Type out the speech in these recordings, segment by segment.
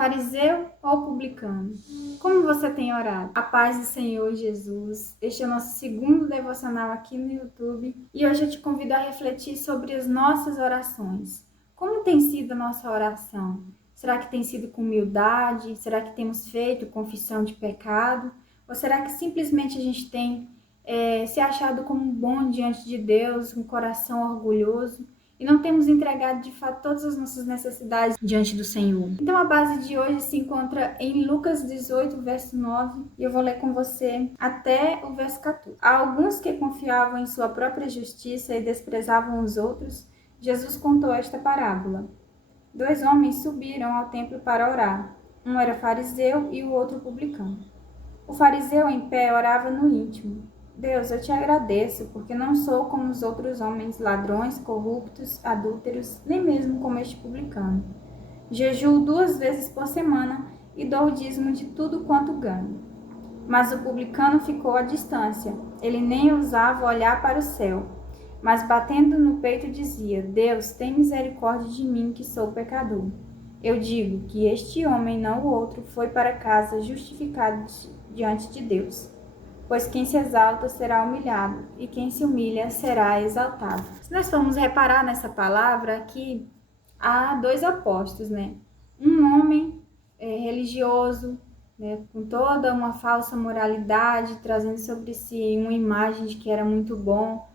Fariseu ou publicano? Como você tem orado? A paz do Senhor Jesus. Este é o nosso segundo devocional aqui no YouTube e hoje eu te convido a refletir sobre as nossas orações. Como tem sido a nossa oração? Será que tem sido com humildade? Será que temos feito confissão de pecado? Ou será que simplesmente a gente tem se achado como bom diante de Deus, um coração orgulhoso? E não temos entregado de fato todas as nossas necessidades diante do Senhor. Então a base de hoje se encontra em Lucas 18, verso 9, e eu vou ler com você até o verso 14. A alguns que confiavam em sua própria justiça e desprezavam os outros, Jesus contou esta parábola. 2 homens subiram ao templo para orar. Um era fariseu e o outro publicano. O fariseu em pé orava no íntimo: Deus, eu te agradeço, porque não sou como os outros homens, ladrões, corruptos, adúlteros, nem mesmo como este publicano. Jejuo 2 vezes por semana e dou o dízimo de tudo quanto ganho. Mas o publicano ficou à distância. Ele nem ousava olhar para o céu, mas batendo no peito dizia: Deus, tem misericórdia de mim, que sou pecador. Eu digo que este homem, não o outro, foi para casa justificado diante de Deus. Pois quem se exalta será humilhado, e quem se humilha será exaltado. Se nós formos reparar nessa palavra, aqui há 2 opostos, né? Um homem religioso, né, com toda uma falsa moralidade, trazendo sobre si uma imagem de que era muito bom,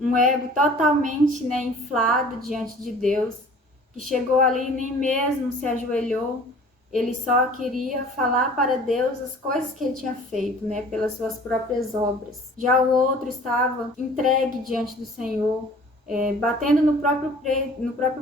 um ego totalmente, né, inflado diante de Deus, que chegou ali e nem mesmo se ajoelhou. Ele só queria falar para Deus as coisas que ele tinha feito, né, pelas suas próprias obras. Já o outro estava entregue diante do Senhor, batendo no próprio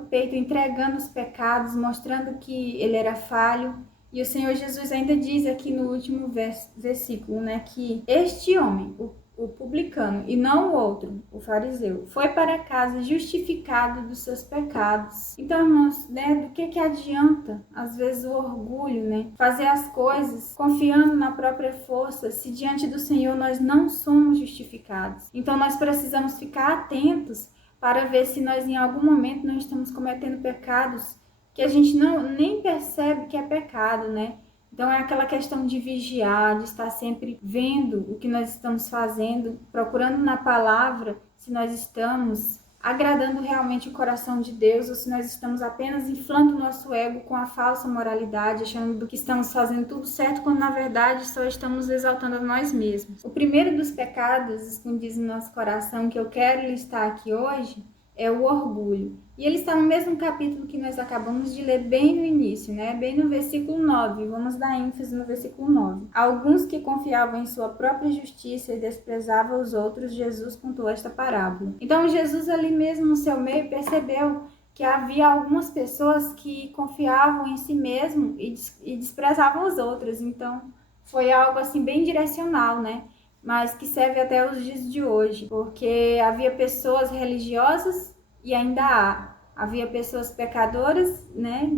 peito, entregando os pecados, mostrando que ele era falho. E o Senhor Jesus ainda diz aqui no último versículo, né, que este homem, o publicano, e não o outro, o fariseu, foi para casa justificado dos seus pecados. Então, irmãos, né, do que adianta, às vezes, o orgulho, né? Fazer as coisas confiando na própria força, se diante do Senhor nós não somos justificados. Então, nós precisamos ficar atentos para ver se nós, em algum momento, não estamos cometendo pecados que a gente nem percebe que é pecado, né? Então é aquela questão de vigiar, de estar sempre vendo o que nós estamos fazendo, procurando na palavra se nós estamos agradando realmente o coração de Deus ou se nós estamos apenas inflando o nosso ego com a falsa moralidade, achando que estamos fazendo tudo certo, quando na verdade só estamos exaltando a nós mesmos. O primeiro dos pecados escondidos no nosso coração que eu quero listar aqui hoje é o orgulho. E ele está no mesmo capítulo que nós acabamos de ler bem no início, né? Bem no versículo 9. Vamos dar ênfase no versículo 9. Alguns que confiavam em sua própria justiça e desprezavam os outros, Jesus contou esta parábola. Então Jesus ali mesmo no seu meio percebeu que havia algumas pessoas que confiavam em si mesmo e desprezavam os outros. Então foi algo assim bem direcional, né? Mas que serve até os dias de hoje, porque havia pessoas religiosas e ainda havia pessoas pecadoras, né,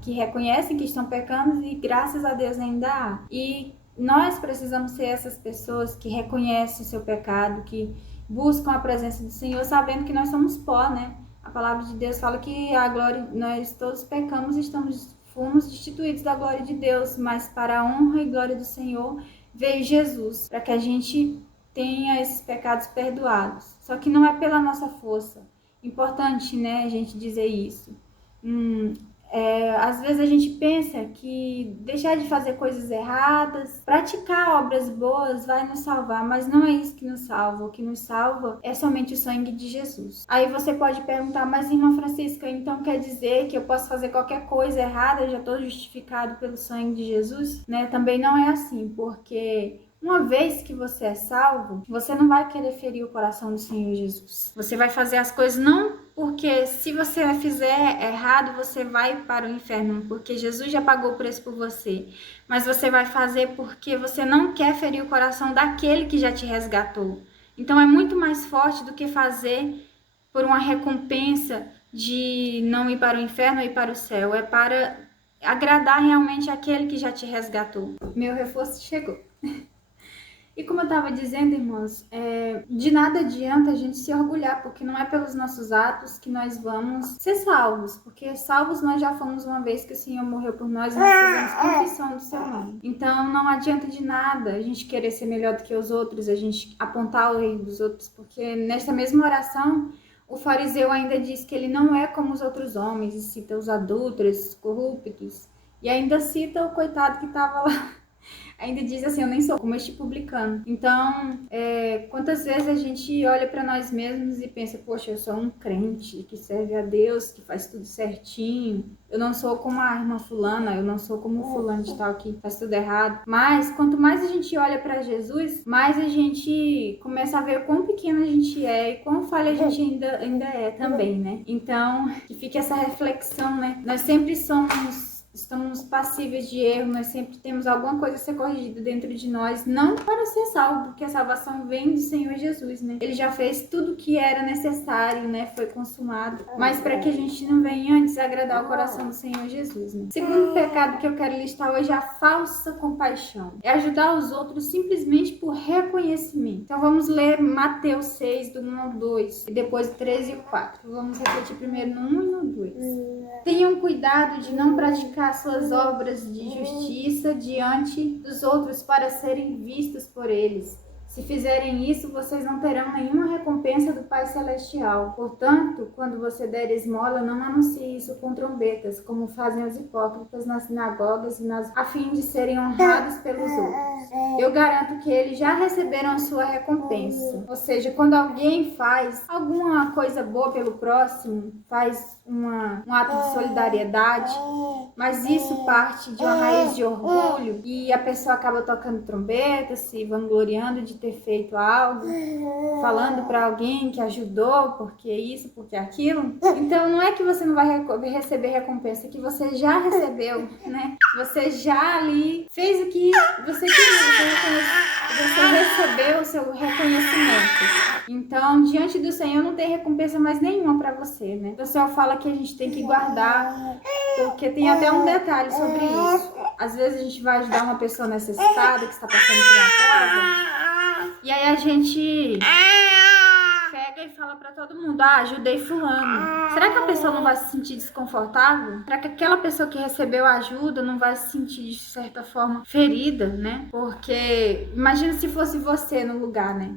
que reconhecem que estão pecando e graças a Deus ainda há. E nós precisamos ser essas pessoas que reconhecem o seu pecado, que buscam a presença do Senhor, sabendo que nós somos pó, né? A palavra de Deus fala que a glória, nós todos pecamos e fomos destituídos da glória de Deus, mas para a honra e glória do Senhor veio Jesus, para que a gente tenha esses pecados perdoados. Só que não é pela nossa força. Importante, né, a gente dizer isso. Às vezes a gente pensa que deixar de fazer coisas erradas, praticar obras boas vai nos salvar, mas não é isso que nos salva. O que nos salva é somente o sangue de Jesus. Aí você pode perguntar, mas irmã Francisca, então quer dizer que eu posso fazer qualquer coisa errada, eu já estou justificado pelo sangue de Jesus? Né? Também não é assim, porque uma vez que você é salvo, você não vai querer ferir o coração do Senhor Jesus. Você vai fazer as coisas não porque se você fizer errado, você vai para o inferno, porque Jesus já pagou o preço por você. Mas você vai fazer porque você não quer ferir o coração daquele que já te resgatou. Então é muito mais forte do que fazer por uma recompensa de não ir para o inferno ou ir para o céu. É para agradar realmente aquele que já te resgatou. Meu reforço chegou. E como eu estava dizendo, irmãos, de nada adianta a gente se orgulhar, porque não é pelos nossos atos que nós vamos ser salvos, porque salvos nós já fomos uma vez que o Senhor morreu por nós e nós fizemos confissão do seu nome. Então não adianta de nada a gente querer ser melhor do que os outros, a gente apontar o erro dos outros, porque nesta mesma oração o fariseu ainda diz que ele não é como os outros homens, e cita os adúlteros, os corruptos, e ainda cita o coitado que estava lá. Ainda diz assim, eu nem sou como este publicano. Então, quantas vezes a gente olha para nós mesmos e pensa, poxa, eu sou um crente que serve a Deus, que faz tudo certinho. Eu não sou como a irmã fulana, eu não sou como o fulano de tal que faz tudo errado. Mas, quanto mais a gente olha para Jesus, mais a gente começa a ver quão pequena a gente é e quão falha a gente ainda é também, né? Então, que fica essa reflexão, né? Nós sempre estamos passíveis de erro, nós sempre temos alguma coisa a ser corrigida dentro de nós, não para ser salvo, porque a salvação vem do Senhor Jesus, né? Ele já fez tudo o que era necessário, né? Foi consumado, mas para que a gente não venha antes agradar o coração do Senhor Jesus, né? Segundo pecado que eu quero listar hoje é a falsa compaixão. É ajudar os outros simplesmente por reconhecimento. Então vamos ler Mateus 6, do 1 ao 2, e depois o 13 e o 4. Vamos refletir primeiro no 1 e no 2. Tenham cuidado de não praticar suas obras de justiça diante dos outros para serem vistos por eles. Se fizerem isso, vocês não terão nenhuma recompensa do Pai Celestial. Portanto, quando você der esmola, não anuncie isso com trombetas, como fazem os hipócritas nas sinagogas a fim de serem honrados pelos outros. Eu garanto que eles já receberam a sua recompensa. Ou seja, quando alguém faz alguma coisa boa pelo próximo, faz um ato de solidariedade, mas isso parte de uma raiz de orgulho e a pessoa acaba tocando trombeta, se vangloriando de ter feito algo, falando para alguém que ajudou, porque isso, porque aquilo. Então não é que você não vai receber recompensa, é que você já recebeu, né? Você já ali fez o que você queria, você recebeu o seu reconhecimento. Então, diante do Senhor não tem recompensa mais nenhuma para você, né? O Senhor fala que a gente tem que guardar, porque tem até um detalhe sobre isso. Às vezes a gente vai ajudar uma pessoa necessitada que está passando por uma coisa, e aí a gente pega e fala pra todo mundo, ajudei fulano. Será que a pessoa não vai se sentir desconfortável? Será que aquela pessoa que recebeu a ajuda não vai se sentir, de certa forma, ferida, né? Porque imagina se fosse você no lugar, né?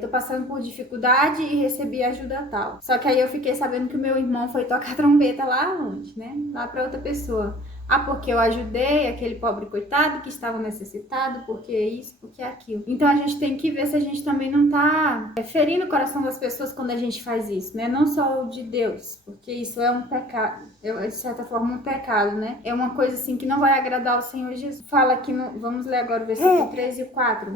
Tô passando por dificuldade e recebi ajuda tal. Só que aí eu fiquei sabendo que o meu irmão foi tocar trombeta lá longe, né? Lá pra outra pessoa. Porque eu ajudei aquele pobre coitado que estava necessitado, porque isso, porque aquilo. Então a gente tem que ver se a gente também não tá ferindo o coração das pessoas quando a gente faz isso, né? Não só o de Deus, porque isso é um pecado, de certa forma um pecado, né? É uma coisa assim que não vai agradar ao Senhor Jesus. Fala aqui, vamos ler agora o versículo 3 e 4.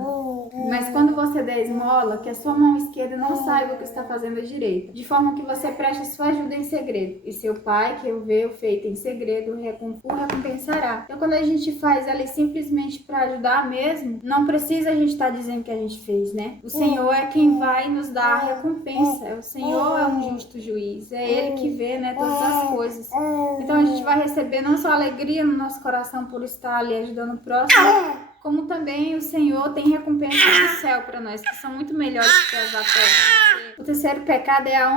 Mas quando você der esmola, que a sua mão esquerda não saiba o que está fazendo a direita, de forma que você preste a sua ajuda em segredo, e seu pai, que eu vejo feito em segredo, o recompensará. Então quando a gente faz ali simplesmente para ajudar mesmo, não precisa a gente estar dizendo que a gente fez, né? O Senhor é quem vai nos dar a recompensa. O Senhor é um justo juiz, é Ele que vê, né, todas as coisas. Então a gente vai receber não só alegria no nosso coração por estar ali ajudando o próximo, como também o Senhor tem recompensas do céu para nós, que são muito melhores que as da terra. O terceiro pecado é a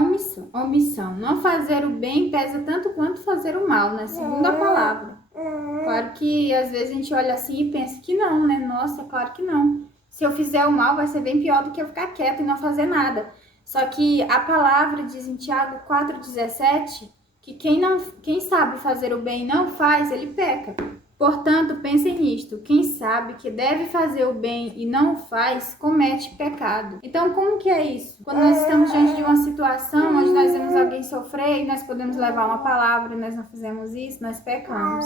omissão. Não fazer o bem pesa tanto quanto fazer o mal, né? Segundo a palavra. Claro que às vezes a gente olha assim e pensa que não, né? Nossa, claro que não. Se eu fizer o mal, vai ser bem pior do que eu ficar quieta e não fazer nada. Só que a palavra diz em Tiago 4,17 que quem sabe fazer o bem e não faz, ele peca. Portanto, pensem nisto, quem sabe que deve fazer o bem e não o faz, comete pecado. Então, como que é isso? Quando nós estamos diante de uma situação onde nós vemos alguém sofrer e nós podemos levar uma palavra e nós não fizemos isso, nós pecamos.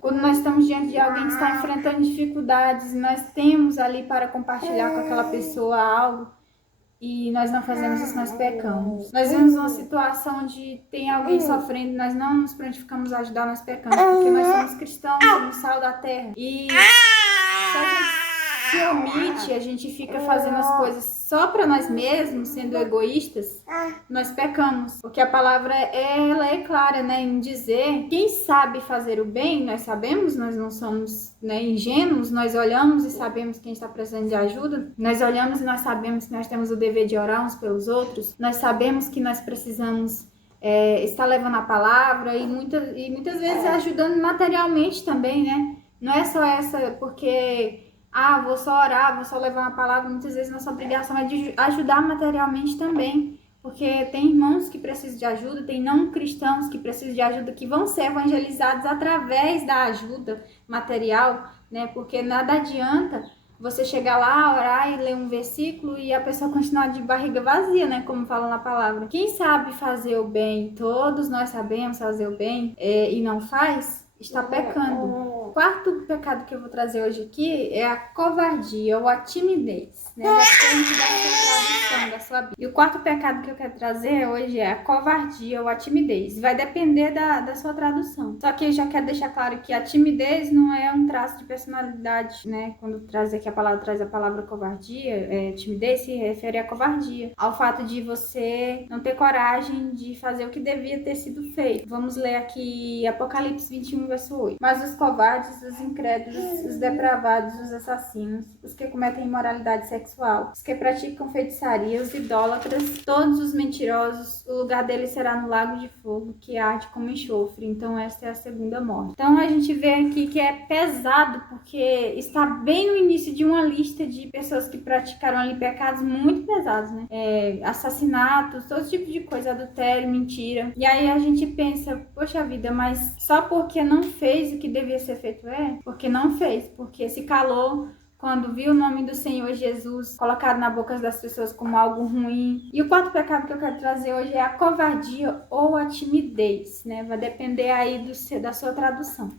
Quando nós estamos diante de alguém que está enfrentando dificuldades e nós temos ali para compartilhar com aquela pessoa algo, e nós não fazemos isso, nós pecamos. Nós vemos uma situação onde tem alguém sofrendo, nós não nos prontificamos a ajudar, nós pecamos, porque nós somos cristãos, somos sal da terra. E se omite, a gente fica fazendo as coisas só para nós mesmos, sendo egoístas, nós pecamos. Porque a palavra, ela é clara, né, em dizer, quem sabe fazer o bem, nós sabemos, nós não somos, né, ingênuos, nós olhamos e sabemos quem está precisando de ajuda, nós olhamos e nós sabemos que nós temos o dever de orar uns pelos outros, nós sabemos que nós precisamos estar levando a palavra e muitas vezes ajudando materialmente também, né? Não é só essa, porque, vou só orar, vou só levar uma palavra. Muitas vezes nossa obrigação é de ajudar materialmente também. Porque tem irmãos que precisam de ajuda, tem não cristãos que precisam de ajuda, que vão ser evangelizados através da ajuda material, né? Porque nada adianta você chegar lá, orar e ler um versículo e a pessoa continuar de barriga vazia, né? Como fala na palavra. Quem sabe fazer o bem, todos nós sabemos fazer o bem e não faz, está pecando. O quarto pecado que eu vou trazer hoje aqui é a covardia ou a timidez, né? Depende da sua tradução, da sua Bíblia. E o quarto pecado que eu quero trazer hoje é a covardia ou a timidez. Vai depender da sua tradução. Só que eu já quero deixar claro que a timidez não é um traço de personalidade, né? Quando traz aqui traz a palavra covardia, timidez se refere à covardia, ao fato de você não ter coragem de fazer o que devia ter sido feito. Vamos ler aqui Apocalipse 21, verso 8. Mas os covardes, os incrédulos, os depravados, os assassinos, os que cometem imoralidade sexual, os que praticam feitiçaria, os idólatras, todos os mentirosos, o lugar deles será no lago de fogo, que arde como enxofre. Então esta é a segunda morte. Então a gente vê aqui que é pesado, porque está bem no início de uma lista de pessoas que praticaram ali pecados muito pesados, né? Assassinatos, todo tipo de coisa, adultério, mentira. E aí a gente pensa, poxa vida, mas só porque não fez o que devia ser feito porque não fez, porque se calou quando viu o nome do Senhor Jesus colocado na boca das pessoas como algo ruim. E o quarto pecado que eu quero trazer hoje é a covardia ou a timidez, né? Vai depender aí da sua tradução.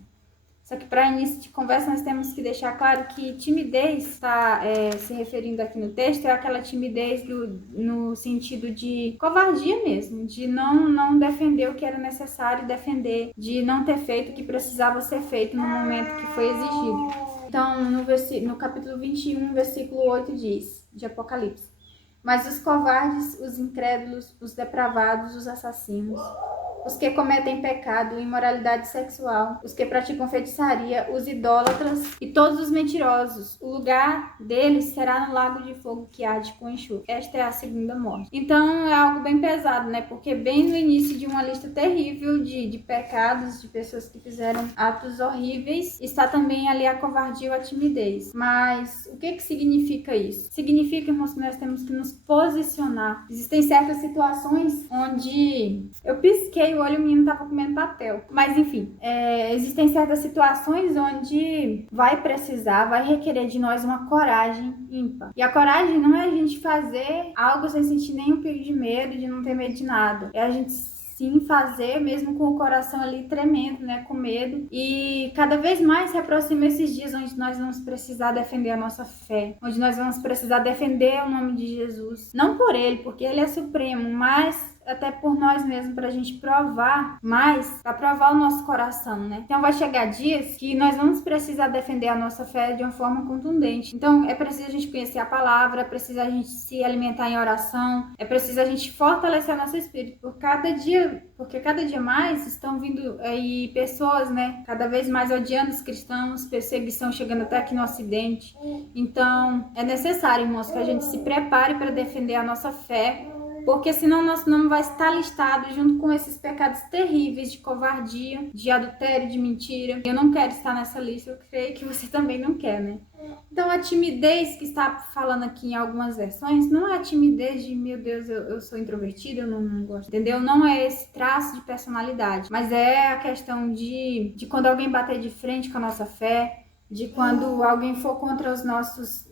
Só que para início de conversa nós temos que deixar claro que timidez está se referindo aqui no texto, é aquela timidez no sentido de covardia mesmo, de não defender o que era necessário defender, de não ter feito o que precisava ser feito no momento que foi exigido. Então, no capítulo 21, versículo 8 diz, de Apocalipse: mas os covardes, os incrédulos, os depravados, os assassinos, os que cometem pecado, imoralidade sexual, os que praticam feitiçaria, os idólatras e todos os mentirosos, o lugar deles será no lago de fogo que arde com enxofre. Esta é a segunda morte. Então é algo bem pesado, né? Porque bem no início de uma lista terrível de pecados, de pessoas que fizeram atos horríveis, está também ali a covardia ou a timidez. Mas o que significa isso? Significa, irmãos, que nós temos que nos posicionar. Existem certas situações onde eu pisquei o olho e o menino tava comendo papel. Mas enfim, existem certas situações onde vai requerer de nós uma coragem ímpar. E a coragem não é a gente fazer algo sem sentir nenhum perigo de medo, de não ter medo de nada. É a gente sim fazer, mesmo com o coração ali tremendo, né, com medo. E cada vez mais se aproxima esses dias onde nós vamos precisar defender a nossa fé, onde nós vamos precisar defender o nome de Jesus. Não por ele, porque ele é supremo, mas até por nós mesmos, pra gente provar mais, pra provar o nosso coração, né? Então vai chegar dias que nós vamos precisar defender a nossa fé de uma forma contundente. Então é preciso a gente conhecer a palavra, é preciso a gente se alimentar em oração, é preciso a gente fortalecer nosso espírito, porque cada dia mais estão vindo aí pessoas, né, cada vez mais odiando os cristãos, perseguição chegando até aqui no Ocidente. Então é necessário, irmãos, que a gente se prepare para defender a nossa fé, porque senão nosso nome vai estar listado junto com esses pecados terríveis de covardia, de adultério, de mentira. Eu não quero estar nessa lista, eu creio que você também não quer, né? Então a timidez que está falando aqui em algumas versões não é a timidez de, meu Deus, eu sou introvertida, eu não gosto, entendeu? Não é esse traço de personalidade, mas é a questão de quando alguém bater de frente com a nossa fé, de quando alguém for contra os nossos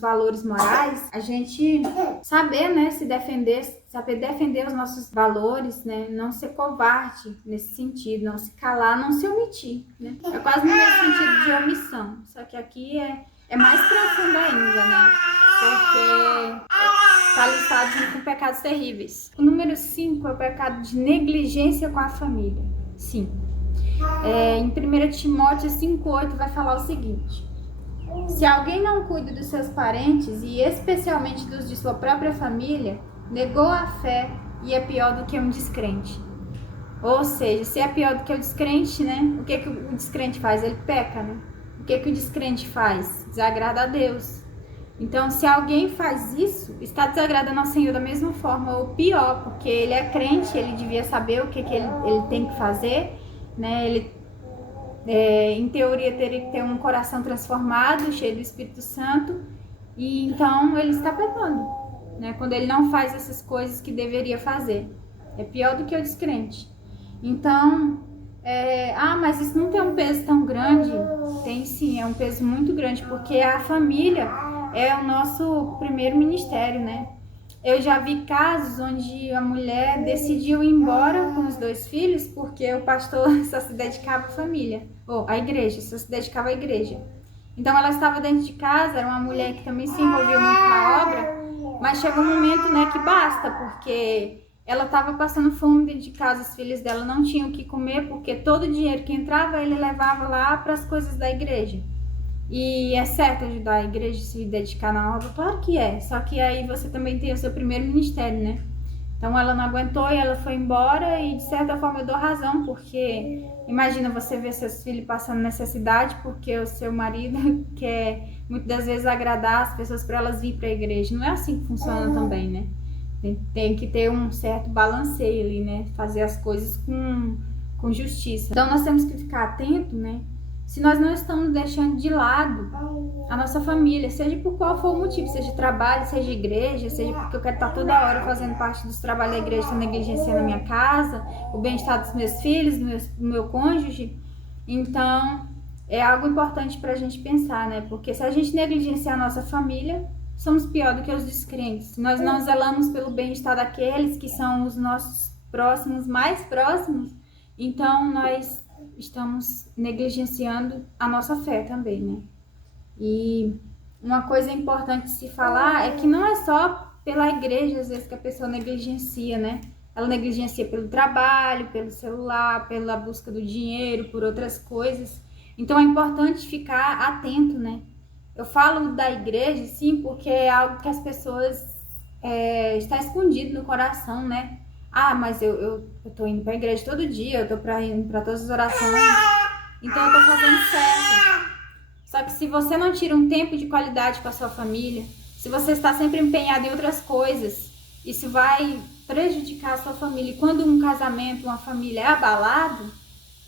valores morais, a gente saber, né, se defender, saber defender os nossos valores, né, não ser covarde nesse sentido, não se calar, não se omitir, né? É quase no mesmo sentido de omissão, só que aqui é mais profundo ainda, né? Porque está listado junto com pecados terríveis. O número 5 é o pecado de negligência com a família. Sim. Em 1 Timóteo 5,8 vai falar o seguinte: se alguém não cuida dos seus parentes, e especialmente dos de sua própria família, negou a fé e é pior do que um descrente. Ou seja, se é pior do que o descrente, né? O que o descrente faz? Ele peca, né? O que o descrente faz? Desagrada a Deus. Então, se alguém faz isso, está desagradando ao Senhor da mesma forma, ou pior, porque ele é crente, ele devia saber o que ele tem que fazer, né? Ele, em teoria, teria que ter um coração transformado, cheio do Espírito Santo, e então ele está pecando, né? Quando ele não faz essas coisas que deveria fazer. É pior do que o descrente. Então, mas isso não tem um peso tão grande? Tem sim, é um peso muito grande, porque a família é o nosso primeiro ministério, né? Eu já vi casos onde a mulher decidiu ir embora com os 2 filhos porque o pastor só se dedicava à família, ou à igreja, só se dedicava à igreja. Então ela estava dentro de casa, era uma mulher que também se envolveu muito com a obra, mas chegou um momento, né, que basta, porque ela estava passando fome dentro de casa, os filhos dela não tinham o que comer, porque todo o dinheiro que entrava ele levava lá para as coisas da igreja. E é certo ajudar a igreja a se dedicar na obra? Claro que é, só que aí você também tem o seu primeiro ministério, né? Então ela não aguentou e ela foi embora, e de certa forma eu dou razão, porque imagina você ver seus filhos passando necessidade porque o seu marido quer muitas das vezes agradar as pessoas para elas virem para a igreja. Não é assim que funciona também, né? Tem que ter um certo balanceio ali, né? Fazer as coisas com justiça. Então nós temos que ficar atento, né? Se nós não estamos deixando de lado a nossa família, seja por qual for o motivo, seja trabalho, seja igreja, seja porque eu quero estar toda hora fazendo parte dos trabalhos da igreja, estou negligenciando a minha casa, o bem-estar dos meus filhos, do meu cônjuge. Então, é algo importante para a gente pensar, né? Porque se a gente negligenciar a nossa família, somos pior do que os descrentes. Nós não zelamos pelo bem-estar daqueles que são os nossos próximos, mais próximos, então nós estamos negligenciando a nossa fé também, né? E uma coisa importante de se falar é que não é só pela igreja, às vezes, que a pessoa negligencia, né? Ela negligencia pelo trabalho, pelo celular, pela busca do dinheiro, por outras coisas. Então é importante ficar atento, né? Eu falo da igreja, sim, porque é algo que as pessoas está escondido no coração, né? Ah, mas eu tô indo pra igreja todo dia, eu tô indo pra todas as orações, então eu tô fazendo certo. Só que se você não tira um tempo de qualidade com a sua família, se você está sempre empenhado em outras coisas, isso vai prejudicar a sua família. E quando um casamento, uma família é abalado,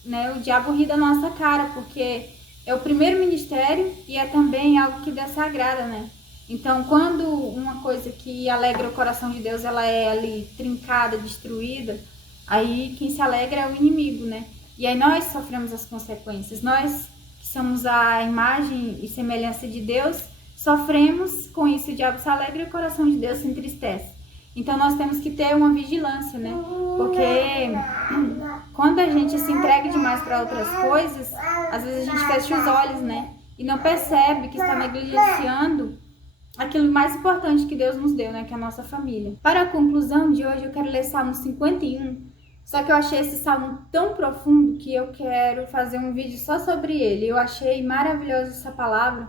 né, o diabo ri da nossa cara, porque é o primeiro ministério e é também algo que desagrada, né? Então, quando uma coisa que alegra o coração de Deus, ela é ali trincada, destruída, aí quem se alegra é o inimigo, né? E aí nós sofremos as consequências. Nós, que somos a imagem e semelhança de Deus, sofremos com isso. O diabo se alegra e o coração de Deus se entristece. Então, nós temos que ter uma vigilância, né? Porque quando a gente se entrega demais para outras coisas, às vezes a gente fecha os olhos, né? E não percebe que está negligenciando aquilo mais importante que Deus nos deu, né? Que é a nossa família. Para a conclusão de hoje, eu quero ler Salmo 51. Só que eu achei esse salmo tão profundo que eu quero fazer um vídeo só sobre ele. Eu achei maravilhosa essa palavra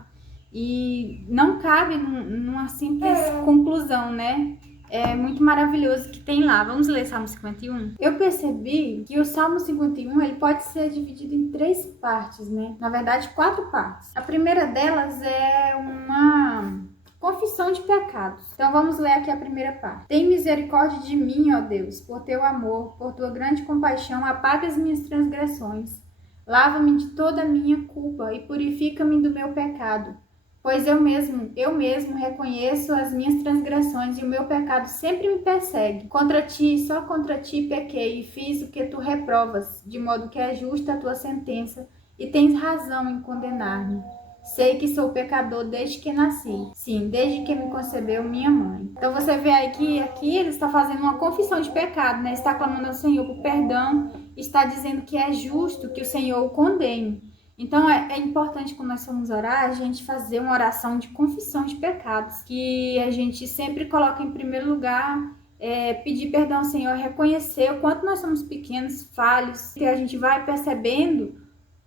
e não cabe numa simples conclusão, né? É muito maravilhoso que tem lá. Vamos ler Salmo 51? Eu percebi que o Salmo 51 ele pode ser dividido em 3 partes, né? Na verdade, 4 partes. A primeira delas é uma confissão de pecados. Então vamos ler aqui a primeira parte. Tem misericórdia de mim, ó Deus, por teu amor, por tua grande compaixão, apaga as minhas transgressões. Lava-me de toda a minha culpa e purifica-me do meu pecado. Pois eu mesmo reconheço as minhas transgressões e o meu pecado sempre me persegue. Contra ti, só contra ti pequei e fiz o que tu reprovas, de modo que é justa a tua sentença e tens razão em condenar-me. Sei que sou pecador desde que nasci. Sim, desde que me concebeu minha mãe. Então você vê aí que aqui ele está fazendo uma confissão de pecado, né? Está clamando ao Senhor por perdão, está dizendo que é justo que o Senhor o condene. Então é importante quando nós formos orar, a gente fazer uma oração de confissão de pecados, que a gente sempre coloca em primeiro lugar pedir perdão ao Senhor, reconhecer o quanto nós somos pequenos, falhos, que a gente vai percebendo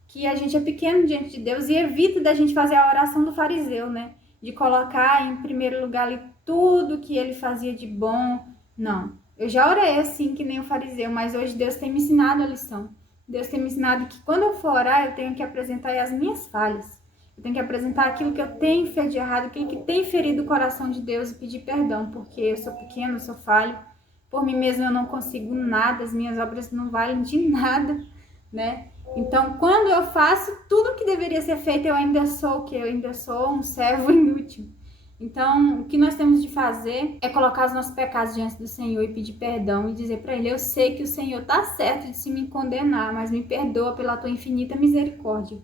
que a gente é pequeno diante de Deus e evita da gente fazer a oração do fariseu, né? De colocar em primeiro lugar ali tudo que ele fazia de bom. Não, eu já orei assim que nem o fariseu, mas hoje Deus tem me ensinado a lição. Deus tem me ensinado que quando eu for orar, eu tenho que apresentar as minhas falhas. Eu tenho que apresentar aquilo que eu tenho feito de errado, aquilo que tem ferido o coração de Deus e pedir perdão, porque eu sou pequeno, eu sou falho. Por mim mesmo eu não consigo nada, as minhas obras não valem de nada, né? Então, quando eu faço tudo que deveria ser feito, eu ainda sou o quê? Eu ainda sou um servo inútil. Então, o que nós temos de fazer é colocar os nossos pecados diante do Senhor e pedir perdão e dizer para Ele, eu sei que o Senhor está certo de se me condenar, mas me perdoa pela tua infinita misericórdia.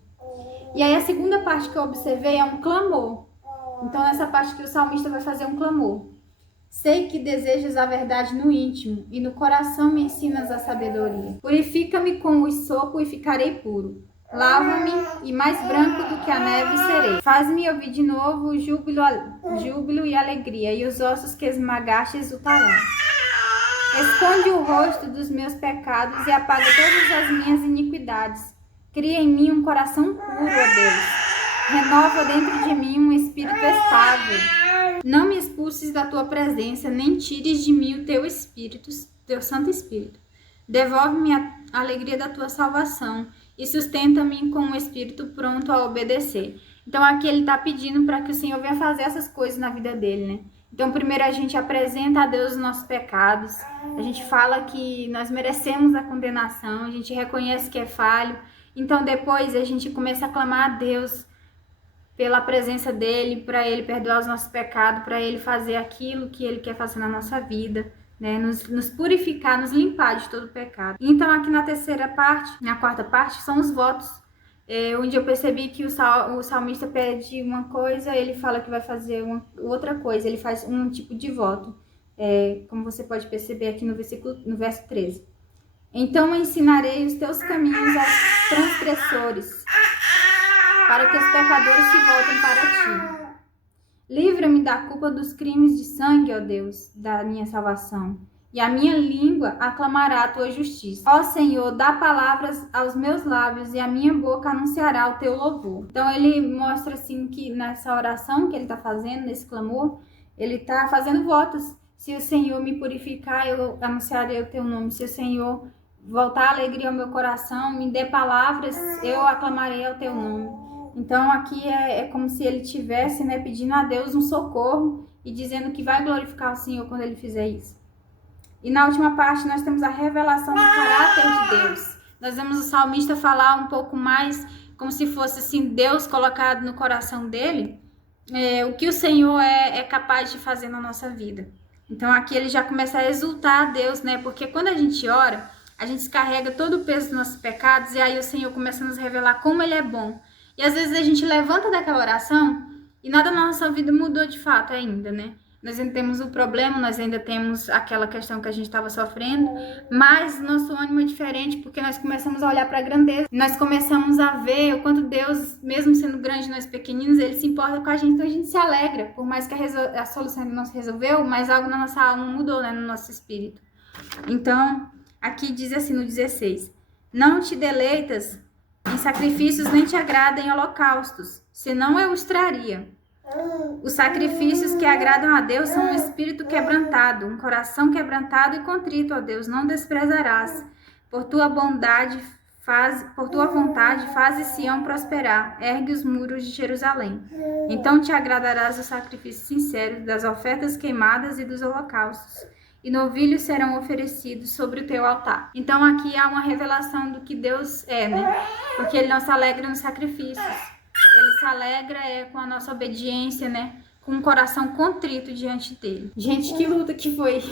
E aí a segunda parte que eu observei é um clamor. Então, nessa parte que o salmista vai fazer um clamor. Sei que desejas a verdade no íntimo, e no coração me ensinas a sabedoria. Purifica-me com o hisopo e ficarei puro. Lava-me, e mais branco do que a neve serei. Faz-me ouvir de novo júbilo e alegria, e os ossos que esmagaste exultarão. Esconde o rosto dos meus pecados e apaga todas as minhas iniquidades. Cria em mim um coração puro, ó Deus. Renova dentro de mim um espírito estável. Não me expulses da tua presença, nem tires de mim o teu Espírito, teu Santo Espírito. Devolve-me a alegria da tua salvação e sustenta-me com um espírito pronto a obedecer. Então aqui ele está pedindo para que o Senhor venha fazer essas coisas na vida dele, né? Então primeiro a gente apresenta a Deus os nossos pecados, a gente fala que nós merecemos a condenação, a gente reconhece que é falho. Então depois a gente começa a clamar a Deus pela presença dele, para ele perdoar os nossos pecados, para ele fazer aquilo que ele quer fazer na nossa vida, né? Nos purificar, nos limpar de todo pecado. Então aqui na terceira parte, na quarta parte, são os votos, onde eu percebi que o salmista pede uma coisa, ele fala que vai fazer outra coisa, ele faz um tipo de voto, como você pode perceber aqui no verso 13. Então ensinarei os teus caminhos aos transgressores, para que os pecadores se voltem para ti. Livra-me da culpa dos crimes de sangue, ó Deus, da minha salvação, e a minha língua aclamará a tua justiça. Ó Senhor, dá palavras aos meus lábios, e a minha boca anunciará o teu louvor. Então ele mostra assim que nessa oração que ele está fazendo, nesse clamor, ele está fazendo votos. Se o Senhor me purificar, eu anunciarei o teu nome. Se o Senhor voltar a alegria ao meu coração, me dê palavras, eu aclamarei ao teu nome. Então aqui é como se ele estivesse, né, pedindo a Deus um socorro e dizendo que vai glorificar o Senhor quando ele fizer isso. E na última parte nós temos a revelação do caráter de Deus. Nós vemos o salmista falar um pouco mais como se fosse assim Deus colocado no coração dele, o que o Senhor é capaz de fazer na nossa vida. Então aqui ele já começa a exultar a Deus, né? Porque quando a gente ora, a gente descarrega todo o peso dos nossos pecados e aí o Senhor começa a nos revelar como ele é bom. E às vezes a gente levanta daquela oração e nada na nossa vida mudou de fato ainda, né? Nós ainda temos o problema, nós ainda temos aquela questão que a gente estava sofrendo, mas nosso ânimo é diferente porque nós começamos a olhar para a grandeza. Nós começamos a ver o quanto Deus, mesmo sendo grande nós pequeninos, ele se importa com a gente, então a gente se alegra. Por mais que a solução não se resolveu, mas algo na nossa alma mudou, né? No nosso espírito. Então, aqui diz assim no 16: não te deleitas em sacrifícios, nem te agrada em holocaustos, senão eu os traria. Os sacrifícios que agradam a Deus são um espírito quebrantado, um coração quebrantado e contrito, ó Deus, não desprezarás. Por tua vontade, faze Sião prosperar, ergue os muros de Jerusalém. Então te agradarás dos sacrifícios sinceros, das ofertas queimadas e dos holocaustos, e novilhos serão oferecidos sobre o teu altar. Então aqui há uma revelação do que Deus é, né? Porque ele não se alegra nos sacrifícios. Ele se alegra com a nossa obediência, né? Com um coração contrito diante dele. Gente, que luta que foi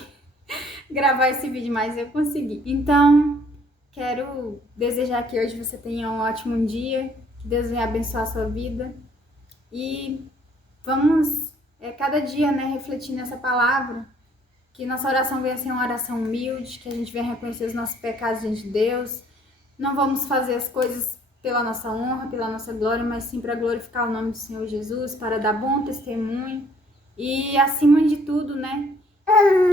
gravar esse vídeo, mas eu consegui. Então, quero desejar que hoje você tenha um ótimo dia. Que Deus venha abençoar a sua vida. E vamos, cada dia, né, refletir nessa palavra. Que nossa oração venha ser uma oração humilde, que a gente venha reconhecer os nossos pecados diante de Deus. Não vamos fazer as coisas pela nossa honra, pela nossa glória, mas sim para glorificar o nome do Senhor Jesus, para dar bom testemunho. E acima de tudo, né,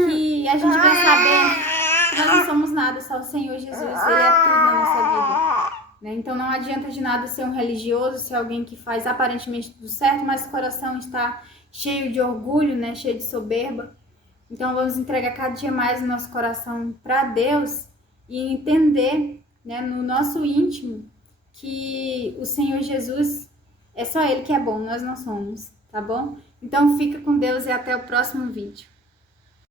que a gente vai saber que nós não somos nada, só o Senhor Jesus, Ele é tudo na nossa vida. Né? Então não adianta de nada ser um religioso, ser alguém que faz aparentemente tudo certo, mas o coração está cheio de orgulho, né? Cheio de soberba. Então vamos entregar cada dia mais o nosso coração para Deus e entender, né, no nosso íntimo que o Senhor Jesus é só Ele que é bom, nós não somos, tá bom? Então fica com Deus e até o próximo vídeo.